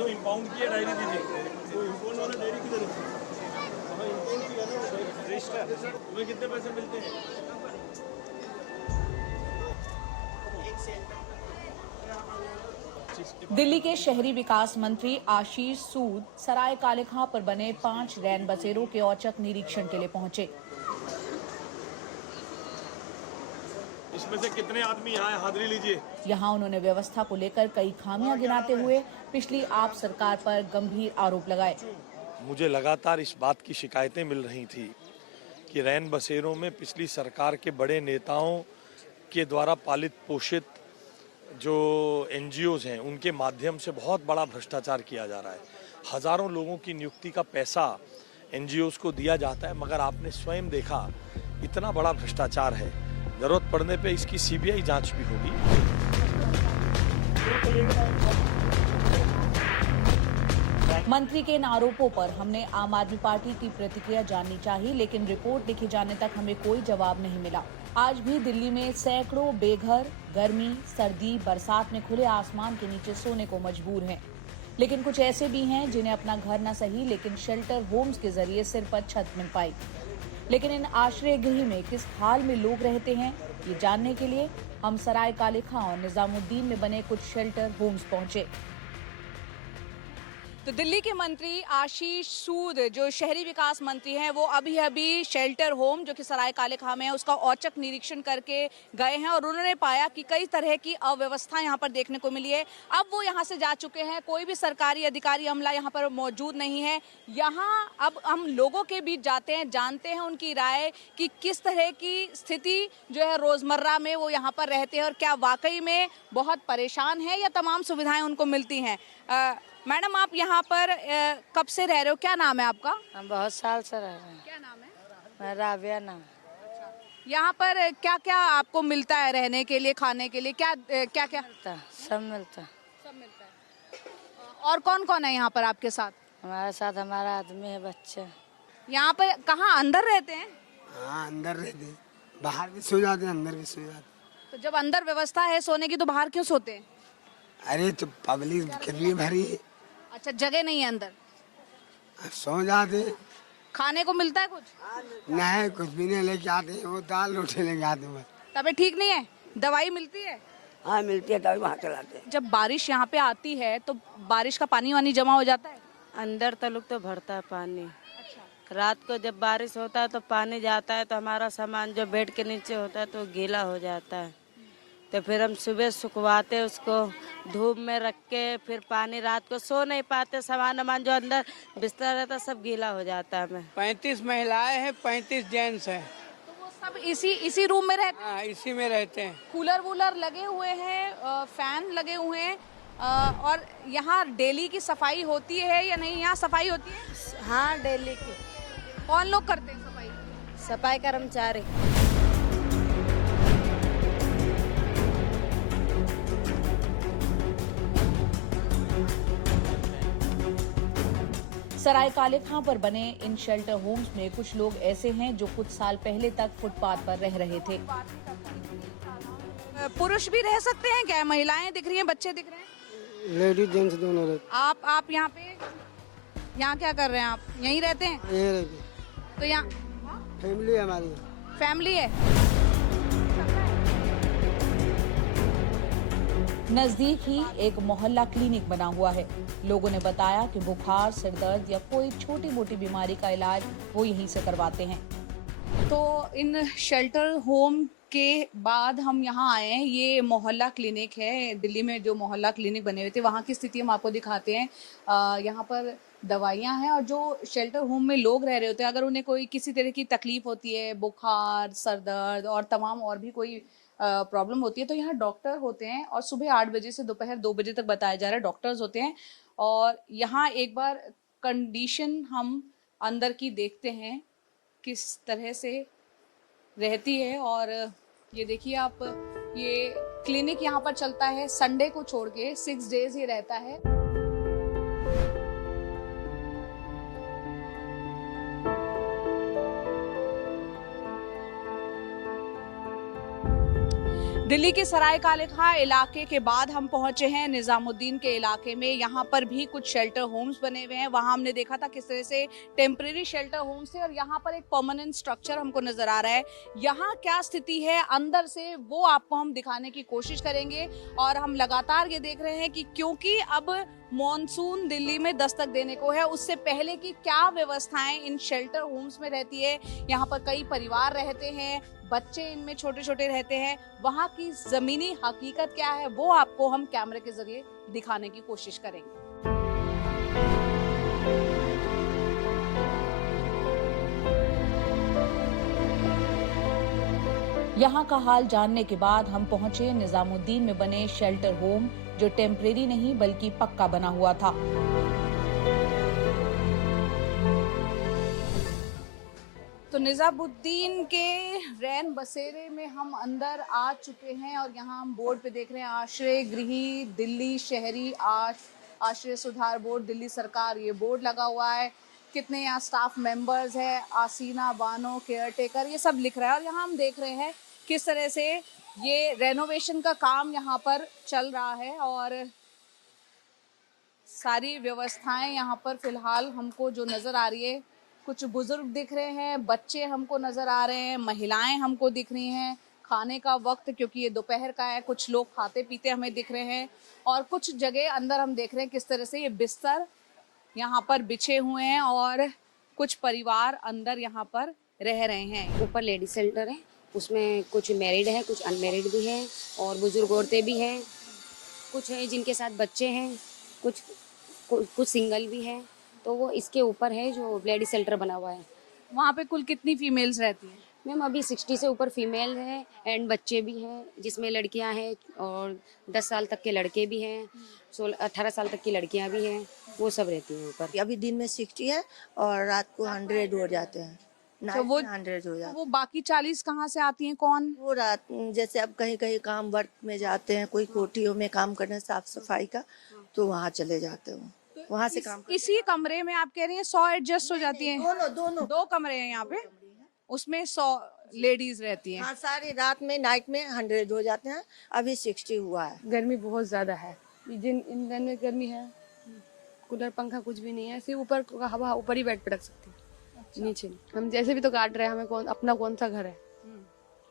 जो इम्पाउंड की डायरी दीजिए। वो इम्पाउंड वाला डायरी किधर है? हाँ, इम्पाउंड की है ना रजिस्टर, तुम्हें कितने पैसे मिलते हैं? दिल्ली के शहरी विकास मंत्री आशीष सूद सराय काले खां पर बने 5 रैन बसेरों के औचक निरीक्षण के लिए पहुंचे। इसमें से कितने आदमी यहाँ हाजिरी लीजिए। यहां उन्होंने व्यवस्था को लेकर कई खामियां गिनाते हुए पिछली आप सरकार पर गंभीर आरोप लगाए। मुझे लगातार इस बात की शिकायतें मिल रही थी कि रैन बसेरों में पिछली सरकार के बड़े नेताओं के द्वारा पालित पोषित जो एनजीओज हैं उनके माध्यम से बहुत बड़ा भ्रष्टाचार किया जा रहा है। हजारों लोगों की नियुक्ति का पैसा एनजीओज को दिया जाता है, मगर आपने स्वयं देखा इतना बड़ा भ्रष्टाचार है। जरूरत पड़ने पे इसकी सीबीआई जांच भी होगी। मंत्री के इन आरोपों पर हमने आम आदमी पार्टी की प्रतिक्रिया जाननी चाहिए, लेकिन रिपोर्ट लिखे जाने तक हमें कोई जवाब नहीं मिला। आज भी दिल्ली में सैकड़ों बेघर गर्मी, सर्दी, बरसात में खुले आसमान के नीचे सोने को मजबूर हैं। लेकिन कुछ ऐसे भी हैं जिन्हें अपना घर न सही लेकिन शेल्टर होम्स के जरिए सिर पर छत मिल पाई। लेकिन इन आश्रय गृह में किस हाल में लोग रहते हैं, ये जानने के लिए हम सराय काले खां और निजामुद्दीन में बने कुछ शेल्टर होम्स पहुंचे। तो दिल्ली के मंत्री आशीष सूद जो शहरी विकास मंत्री हैं, वो अभी शेल्टर होम जो कि सराय काले खां में है उसका औचक निरीक्षण करके गए हैं और उन्होंने पाया कि कई तरह की अव्यवस्था यहाँ पर देखने को मिली है। अब वो यहाँ से जा चुके हैं, कोई भी सरकारी अधिकारी अमला यहाँ पर मौजूद नहीं है। यहाँ अब हम लोगों के बीच जाते हैं, जानते हैं उनकी राय कि किस तरह की स्थिति जो है रोजमर्रा में वो यहाँ पर रहते हैं और क्या वाकई में बहुत परेशान है या तमाम सुविधाएं उनको मिलती हैं। मैडम, आप यहाँ पर कब से रह रहे हो? क्या नाम है आपका? हम बहुत साल से रह रहे हैं। क्या नाम है? मैं राबिया नाम। यहाँ पर क्या क्या आपको मिलता है रहने के लिए, खाने के लिए? क्या क्या क्या मिलता सब मिलता। सब मिलता है। और कौन कौन है यहाँ पर आपके साथ? हमारे साथ हमारा आदमी है, बच्चे। यहाँ पर कहाँ अंदर रहते हैं? हाँ, अंदर रहते हैं, बाहर भी सो जाते हैं, अंदर भी सो जाते हैं। तो जब अंदर व्यवस्था है सोने की तो बाहर क्यों सोते हैं? अरे तो पब्लिक कितनी भरी है, अच्छा, जगह नहीं है अंदर, सो जाते हैं। खाने को मिलता है कुछ? नहीं, कुछ भी नहीं लेके आते हैं, वो दाल रोटी लेके आते हैं बस। तबीयत ठीक नहीं है? दवाई मिलती है? हाँ मिलती है, दवाई वहाँ चलाते हैं। जब बारिश यहाँ पे आती है तो बारिश का पानी वानी जमा हो जाता है? अंदर तलुक तो भरता है पानी। अच्छा। रात को जब बारिश होता है तो पानी जाता है तो हमारा सामान जो बेड के नीचे होता है तो गीला हो जाता है। तो फिर हम सुबह सुखवाते उसको धूप में रख के, फिर पानी, रात को सो नहीं पाते, सामान जो अंदर बिस्तर रहता सब गीला हो जाता है। हमें 35 महिलाएं हैं, 35 जेंट्स हैं। तो वो सब इसी रूम में रहते हैं? हाँ, इसी में रहते हैं। कूलर वूलर लगे हुए हैं, फैन लगे हुए हैं, और यहाँ डेली की सफाई होती है या नहीं? यहाँ सफाई होती है? हाँ, डेली की। कौन लोग करते हैं सफाई? सफाई कर्मचारी। सराय काले खां पर बने इन शेल्टर होम्स में कुछ लोग ऐसे हैं जो कुछ साल पहले तक फुटपाथ पर रह रहे थे। पुरुष भी रह सकते हैं क्या? महिलाएं दिख रही हैं, बच्चे दिख रहे हैं? लेडीज जेंट्स दोनों रहते आप यहाँ पे यहाँ क्या कर रहे हैं? आप यहीं रहते हैं? हैं, ये रहते। तो यहाँ फैमिली है हमारी। फैमिली है? नजदीक ही एक मोहल्ला क्लिनिक बना हुआ है। लोगों ने बताया कि बुखार, सिरदर्द या कोई छोटी मोटी बीमारी का इलाज वो यहीं से करवाते हैं। तो इन शेल्टर होम के बाद हम यहाँ आए हैं। ये मोहल्ला क्लिनिक है। दिल्ली में जो मोहल्ला क्लिनिक बने हुए थे वहाँ की स्थिति हम आपको दिखाते हैं। यहाँ पर दवाइयाँ हैं और जो शेल्टर होम में लोग रह रहे होते हैं, अगर उन्हें कोई किसी तरह की तकलीफ होती है, बुखार, सरदर्द और तमाम और भी कोई प्रॉब्लम होती है, तो यहाँ डॉक्टर होते हैं और सुबह 8 बजे से दोपहर 2 बजे तक बताया जा रहा है डॉक्टर्स होते हैं। और यहाँ एक बार कंडीशन हम अंदर की देखते हैं किस तरह से रहती है। और ये देखिए आप, ये क्लिनिक यहाँ पर चलता है संडे को छोड़ के, 6 डेज ये रहता है। दिल्ली के सराय कालेखां इलाके के बाद हम पहुंचे हैं निजामुद्दीन के इलाके में। यहाँ पर भी कुछ शेल्टर होम्स बने हुए हैं। वहाँ हमने देखा था किस तरह से टेम्परेरी शेल्टर होम्स थे और यहाँ पर एक परमानेंट स्ट्रक्चर हमको नजर आ रहा है। यहाँ क्या स्थिति है अंदर से वो आपको हम दिखाने की कोशिश करेंगे। और हम लगातार ये देख रहे हैं कि क्योंकि अब मॉनसून दिल्ली में दस्तक देने को है, उससे पहले की क्या व्यवस्थाएं इन शेल्टर होम्स में रहती है। यहाँ पर कई परिवार रहते हैं, बच्चे इनमें छोटे छोटे रहते हैं। वहाँ की जमीनी हकीकत क्या है वो आपको हम कैमरे के जरिए दिखाने की कोशिश करेंगे। यहाँ का हाल जानने के बाद हम पहुंचे निजामुद्दीन में बने शेल्टर होम, जो टेम्परेरी नहीं बल्कि पक्का बना हुआ था। तो निजामुद्दीन के रैन बसेरे में हम अंदर आ चुके हैं और यहाँ हम बोर्ड पे देख रहे हैं आश्रय गृही दिल्ली शहरी आश्रय सुधार बोर्ड दिल्ली सरकार, ये बोर्ड लगा हुआ है। कितने यहाँ स्टाफ मेंबर्स है, आसीना बानो केयर टेकर, ये सब लिख रहा है। और यहाँ हम देख रहे हैं किस तरह से ये रेनोवेशन का काम यहाँ पर चल रहा है और सारी व्यवस्थाएं यहाँ पर फिलहाल हमको जो नजर आ रही है, कुछ बुजुर्ग दिख रहे हैं, बच्चे हमको नजर आ रहे हैं, महिलाएं हमको दिख रही हैं। खाने का वक्त क्योंकि ये दोपहर का है, कुछ लोग खाते पीते हमें दिख रहे हैं और कुछ जगह अंदर हम देख रहे हैं किस तरह से ये बिस्तर यहाँ पर बिछे हुए हैं और कुछ परिवार अंदर यहाँ पर रह रहे हैं। ऊपर लेडीज शेल्टर है, उसमें कुछ मैरिड है, कुछ अनमैरिड भी हैं और बुजुर्ग औरतें भी हैं, कुछ है जिनके साथ बच्चे हैं, कुछ सिंगल भी हैं। तो वो इसके ऊपर है जो लेडीज शेल्टर बना हुआ है। वहाँ पे कुल कितनी फीमेल्स रहती हैं? मैम अभी 60 से ऊपर फीमेल है एंड बच्चे भी हैं, जिसमें लड़कियां हैं और 10 साल तक के लड़के भी हैं, 18 साल तक की लड़कियां भी हैं, वो सब रहती हैं ऊपर। अभी दिन में 60 है और रात को 100 हो जाते हैं। तो वो 100 हो जाते वो बाकी 40 कहाँ से आती हैं? कौन? वो रात जैसे अब कहीं कहीं काम वर्क में जाते हैं, कोई कोठियों में काम करने साफ सफाई का, तो वहाँ चले जाते हैं, वहाँ से काम इसी कमरे में आप कह रही हैं 100 एडजस्ट हो जाती हैं? दोनों 2 कमरे हैं यहाँ पे, उसमें 100 लेडीज रहती हैं। हाँ, सारी रात में नाइट में 100 हो जाते हैं। अभी 60 हुआ है। गर्मी बहुत ज्यादा है, इन दिन में गर्मी है, कूलर पंखा कुछ भी नहीं है, सिर्फ ऊपर का हवा ऊपर ही बेड पे रख सकते हैं, नीचे नहीं। हम जैसे भी तो काट रहे हैं, हमें अपना कौन सा घर है,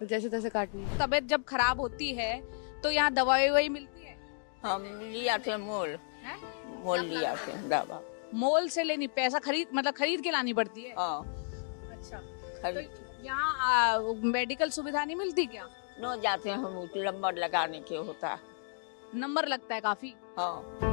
जैसे तैसे काटनी है। तबीयत जब खराब होती है तो यहाँ दवाई वही मिलती है? हम लिया थे मोल लिया थे दवा। मोल से लेनी, पैसा खरीद के लानी पड़ती है? हाँ। अच्छा, खरीद तो यहाँ मेडिकल सुविधा नहीं मिलती क्या? न जाते हैं हम, नंबर लगाने के होता है। नंबर लगता है काफी? हाँ।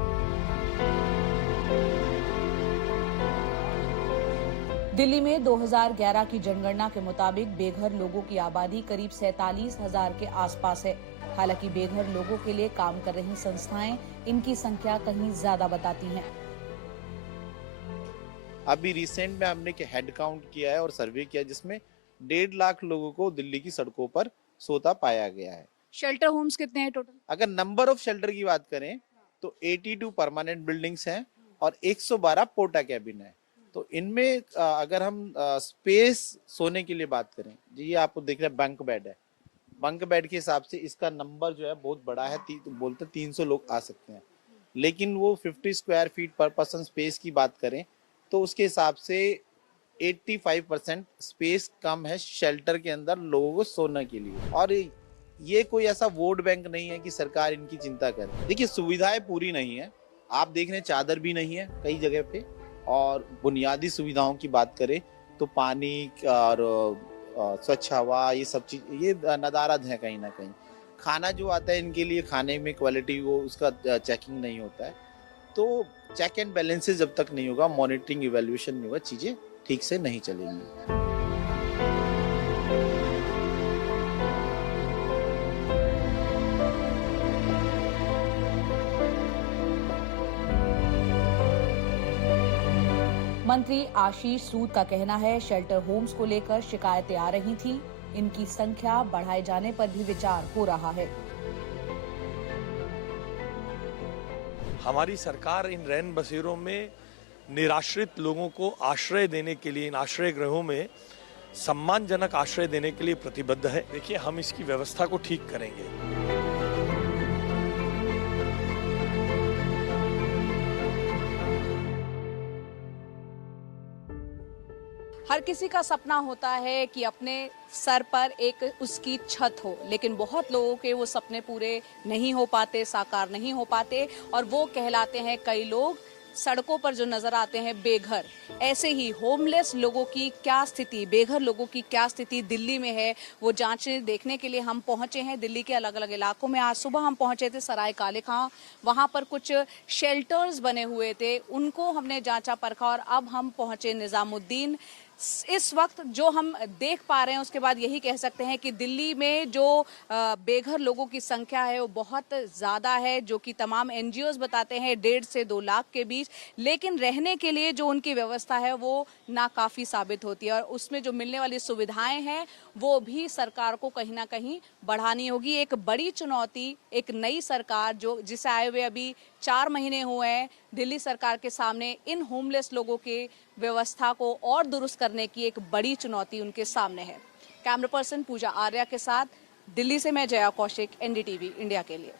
दिल्ली में 2011 की जनगणना के मुताबिक बेघर लोगों की आबादी करीब 47,000 के आसपास है। हालांकि बेघर लोगों के लिए काम कर रही संस्थाएं इनकी संख्या कहीं ज्यादा बताती हैं। अभी रिसेंट में हमने हेड काउंट किया है और सर्वे किया, जिसमें 1.5 लाख लोगों को दिल्ली की सड़कों पर सोता पाया गया है। शेल्टर होम्स कितने हैं टोटल? अगर नंबर ऑफ शेल्टर की बात करें तो 82 परमानेंट बिल्डिंग्स हैं और 112 पोर्टा कैबिन है। तो इनमें अगर हम स्पेस सोने के लिए बात करें, जी आप देख रहे हैं बंक बेड है, बंक बेड के हिसाब से इसका नंबर जो है बहुत बड़ा है, बोलते 300 लोग आ सकते हैं। लेकिन वो 50 स्क्वायर फीट पर पर्सन स्पेस की बात करें तो उसके हिसाब से 85% स्पेस कम है शेल्टर के अंदर लोगों को सोने के लिए। और ये कोई ऐसा वोट बैंक नहीं है कि सरकार इनकी चिंता करे। देखिए, सुविधाएं पूरी नहीं है, आप देख रहे हैं चादर भी नहीं है कई जगह पे, और बुनियादी सुविधाओं की बात करें तो पानी और स्वच्छ हवा, ये सब चीज ये नदारद है कहीं ना कहीं। खाना जो आता है इनके लिए, खाने में क्वालिटी वो उसका चेकिंग नहीं होता है। तो चेक एंड बैलेंसेस जब तक नहीं होगा, मॉनिटरिंग इवैल्यूएशन नहीं होगा, चीजें ठीक से नहीं चलेंगी। मंत्री आशीष सूद का कहना है शेल्टर होम्स को लेकर शिकायतें आ रही थी, इनकी संख्या बढ़ाए जाने पर भी विचार हो रहा है। हमारी सरकार इन रैन बसेरों में निराश्रित लोगों को आश्रय देने के लिए इन आश्रय गृहों में सम्मानजनक आश्रय देने के लिए प्रतिबद्ध है। देखिए, हम इसकी व्यवस्था को ठीक करेंगे। हर किसी का सपना होता है कि अपने सर पर एक उसकी छत हो, लेकिन बहुत लोगों के वो सपने पूरे नहीं हो पाते, साकार नहीं हो पाते, और वो कहलाते हैं कई लोग सड़कों पर जो नजर आते हैं बेघर। ऐसे ही होमलेस लोगों की क्या स्थिति, बेघर लोगों की क्या स्थिति दिल्ली में है, वो जांचने देखने के लिए हम पहुंचे हैं दिल्ली के अलग अलग इलाकों में। आज सुबह हम पहुंचे थे सराय काले खां, वहां पर कुछ शेल्टर्स बने हुए थे, उनको हमने जांचा परखा, और अब हम पहुंचे निजामुद्दीन। इस वक्त जो हम देख पा रहे हैं उसके बाद यही कह सकते हैं कि दिल्ली में जो बेघर लोगों की संख्या है वो बहुत ज़्यादा है, जो कि तमाम एनजीओज बताते हैं 1.5 से 2 लाख के बीच, लेकिन रहने के लिए जो उनकी व्यवस्था है वो नाकाफ़ी साबित होती है, और उसमें जो मिलने वाली सुविधाएं हैं वो भी सरकार को कहीं ना कहीं बढ़ानी होगी। एक बड़ी चुनौती एक नई सरकार जो जिसे आए हुए अभी 4 महीने हुए हैं, दिल्ली सरकार के सामने इन होमलेस लोगों के व्यवस्था को और दुरुस्त करने की एक बड़ी चुनौती उनके सामने है। कैमरा पर्सन पूजा आर्या के साथ दिल्ली से मैं जया कौशिक, एनडीटीवी इंडिया के लिए।